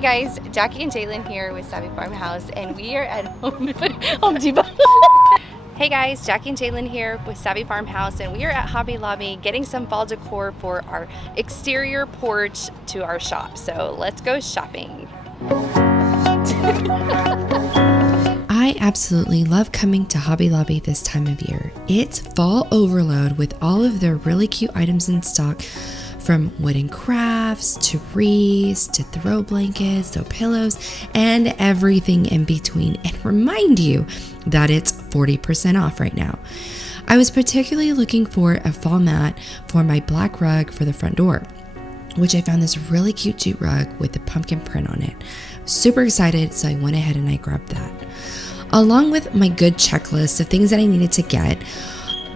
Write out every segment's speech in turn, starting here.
Hey guys, Jackie and Jalen here with Savvy Farmhouse, and we are at Home Depot. Hey guys, Jackie and Jalen here with Savvy Farmhouse, and we are at Hobby Lobby getting some fall decor for our exterior porch to our shop. So let's go shopping. I absolutely love coming to Hobby Lobby this time of year. It's fall overload with all of their really cute items in stock, from wooden crafts to wreaths to throw blankets, throw pillows, and everything in between. And remind you that it's 40% off right now. I was particularly looking for a fall mat for my black rug for the front door, which I found this really cute jute rug with the pumpkin print on it. Super excited, so I went ahead and I grabbed that. Along with my good checklist of things that I needed to get,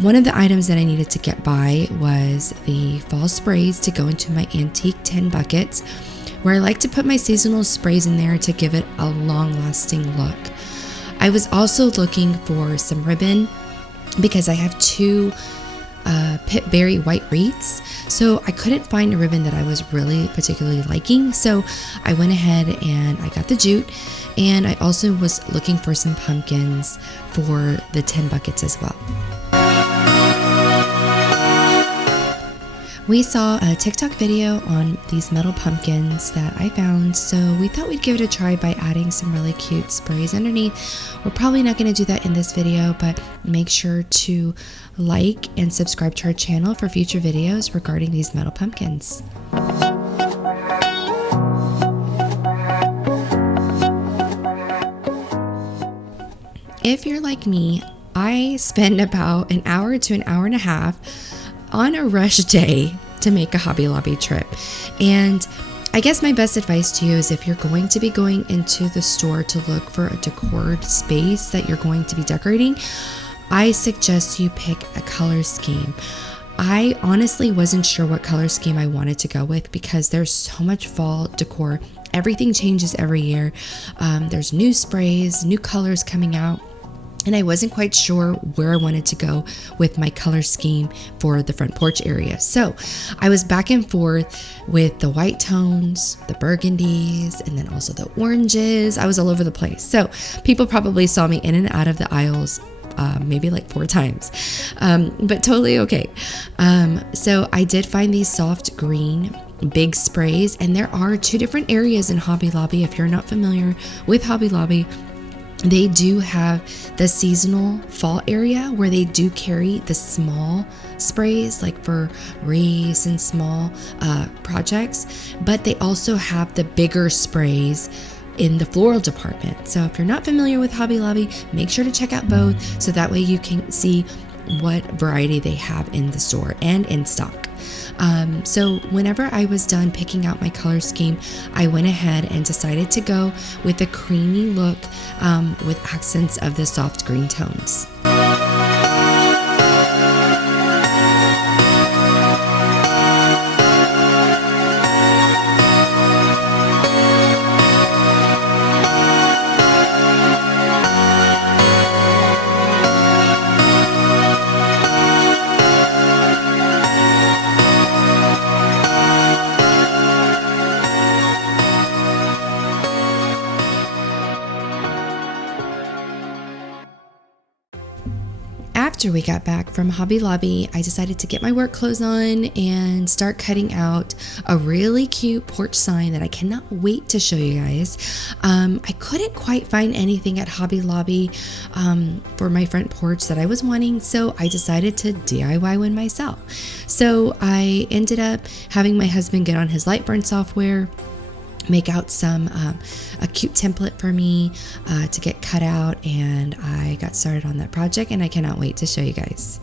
one of the items that I needed to get by was the fall sprays to go into my antique tin buckets, where I like to put my seasonal sprays in there to give it a long-lasting look. I was also looking for some ribbon because I have two pit berry white wreaths, so I couldn't find a ribbon that I was really particularly liking, so I went ahead and I got the jute, and I also was looking for some pumpkins for the tin buckets as well. We saw a TikTok video on these metal pumpkins that I found, so we thought we'd give it a try by adding some really cute sprays underneath. We're probably not going to do that in this video, but make sure to like and subscribe to our channel for future videos regarding these metal pumpkins. If you're like me, I spend about an hour to an hour and a half on a rush day to make a Hobby Lobby trip. And I guess my best advice to you is, if you're going to be going into the store to look for a decorated space that you're going to be decorating, I suggest you pick a color scheme. I honestly wasn't sure what color scheme I wanted to go with because there's so much fall decor. Everything changes every year. There's new sprays, new colors coming out. And I wasn't quite sure where I wanted to go with my color scheme for the front porch area. So I was back and forth with the white tones, the burgundies, and then also the oranges. I was all over the place. So people probably saw me in and out of the aisles maybe like 4 times, but totally okay. So I did find these soft green big sprays, and there are 2 different areas in Hobby Lobby. If you're not familiar with Hobby Lobby, they do have the seasonal fall area where they do carry the small sprays, like for wreaths and small projects, but they also have the bigger sprays in the floral department. So if you're not familiar with Hobby Lobby, make sure to check out both, so that way you can see what variety they have in the store and in stock. So whenever I was done picking out my color scheme, I went ahead and decided to go with a creamy look with accents of the soft green tones. After we got back from Hobby Lobby, I decided to get my work clothes on and start cutting out a really cute porch sign that I cannot wait to show you guys. I couldn't quite find anything at Hobby Lobby for my front porch that I was wanting, so I decided to DIY one myself. So I ended up having my husband get on his Lightburn software, make out a cute template for me to get cut out, and I got started on that project, and I cannot wait to show you guys.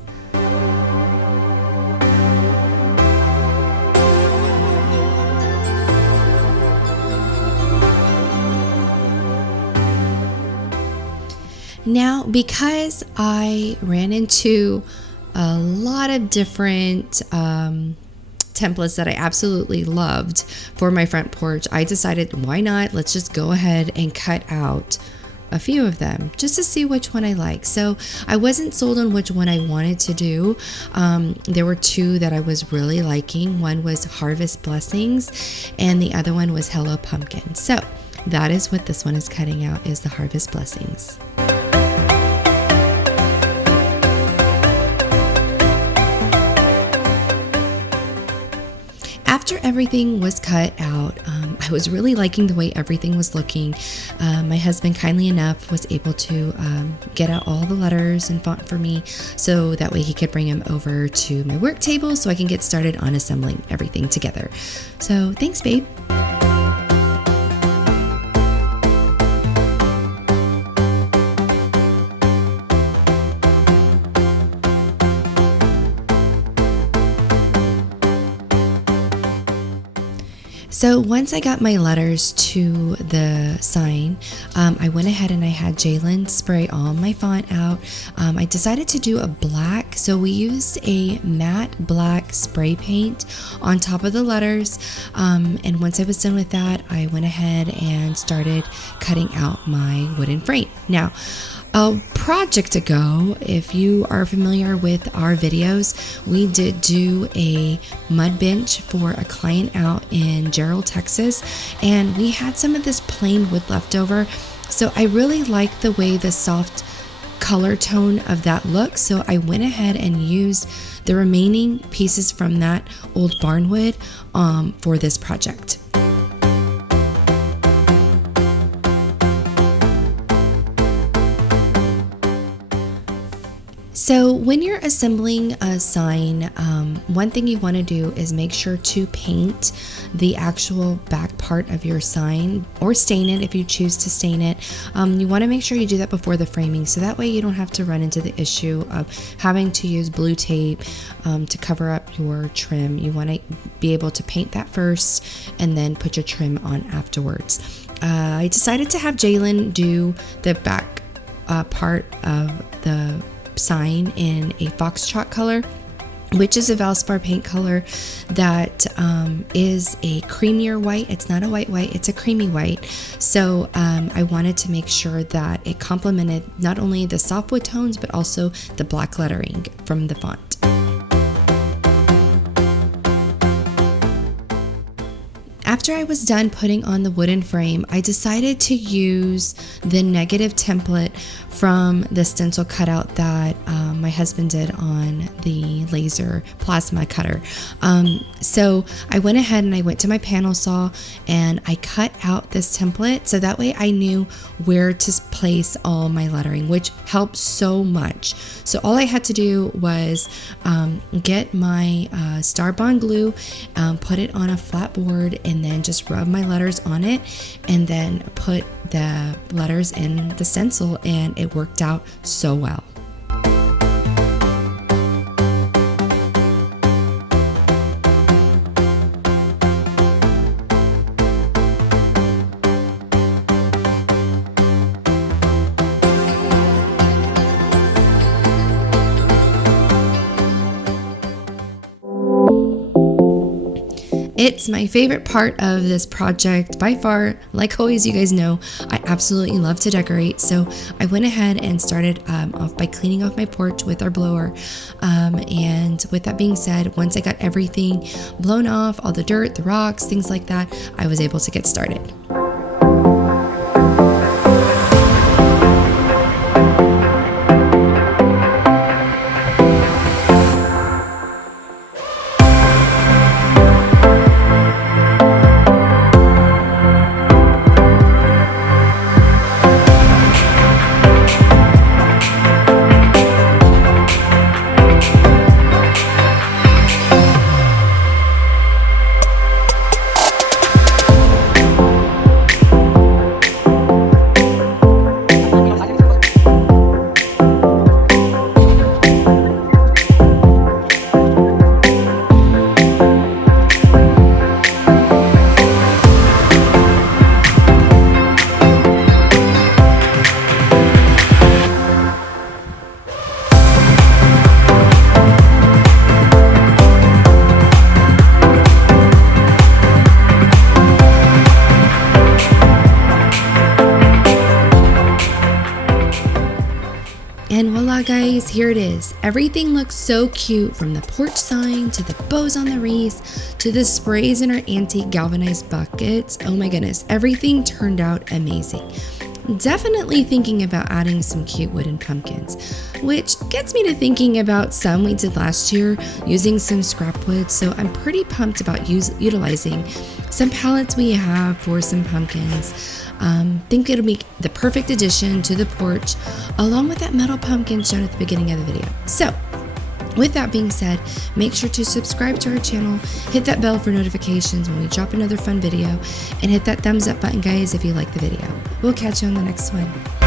Now, because I ran into a lot of different templates that I absolutely loved for my front porch, I decided, why not? Let's just go ahead and cut out a few of them just to see which one I like. So I wasn't sold on which one I wanted to do. There were two that I was really liking. One was Harvest Blessings and the other one was Hello Pumpkin. So that is what this one is cutting out, is the Harvest Blessings. After everything was cut out, I was really liking the way everything was looking. My husband, kindly enough, was able to get out all the letters and font for me so that way he could bring them over to my work table so I can get started on assembling everything together. So thanks, babe. So once I got my letters to the sign, I went ahead and I had Jalen spray all my font out. I decided to do a black, so we used a matte black spray paint on top of the letters. And once I was done with that, I went ahead and started cutting out my wooden frame. Now, a project ago, if you are familiar with our videos, we did do a mud bench for a client out in Gerald, Texas, and we had some of this plain wood left over. So I really like the way the soft color tone of that looks. So I went ahead and used the remaining pieces from that old barnwood for this project. So when you're assembling a sign, one thing you want to do is make sure to paint the actual back part of your sign, or stain it if you choose to stain it. You want to make sure you do that before the framing, so that way you don't have to run into the issue of having to use blue tape to cover up your trim. You want to be able to paint that first and then put your trim on afterwards. I decided to have Jalen do the back part of the sign in a foxtrot color, which is a Valspar paint color that is a creamier white. It's not a white, it's a creamy white. So I wanted to make sure that it complemented not only the softwood tones but also the black lettering from the font. After I was done putting on the wooden frame, I decided to use the negative template from the stencil cutout that my husband did on the laser plasma cutter. So I went ahead and I went to my panel saw and I cut out this template so that way I knew where to place all my lettering, which helped so much. So all I had to do was get my Titebond glue, put it on a flat board, and then just rub my letters on it and then put the letters in the stencil, and it worked out so well. It's my favorite part of this project by far. Like always, you guys know, I absolutely love to decorate. So I went ahead and started off by cleaning off my porch with our blower. And with that being said, once I got everything blown off, all the dirt, the rocks, things like that, I was able to get started. here it is. Everything looks so cute, from the porch sign to the bows on the wreaths to the sprays in our antique galvanized buckets. Oh my goodness, everything turned out amazing. Definitely thinking about adding some cute wooden pumpkins, which gets me to thinking about some we did last year using some scrap wood. So I'm pretty pumped about utilizing some pallets we have for some pumpkins. Think it'll be the perfect addition to the porch, along with that metal pumpkin shown at the beginning of the video. So with that being said, make sure to subscribe to our channel, hit that bell for notifications when we drop another fun video, and hit that thumbs up button, guys, if you like the video. We'll catch you on the next one.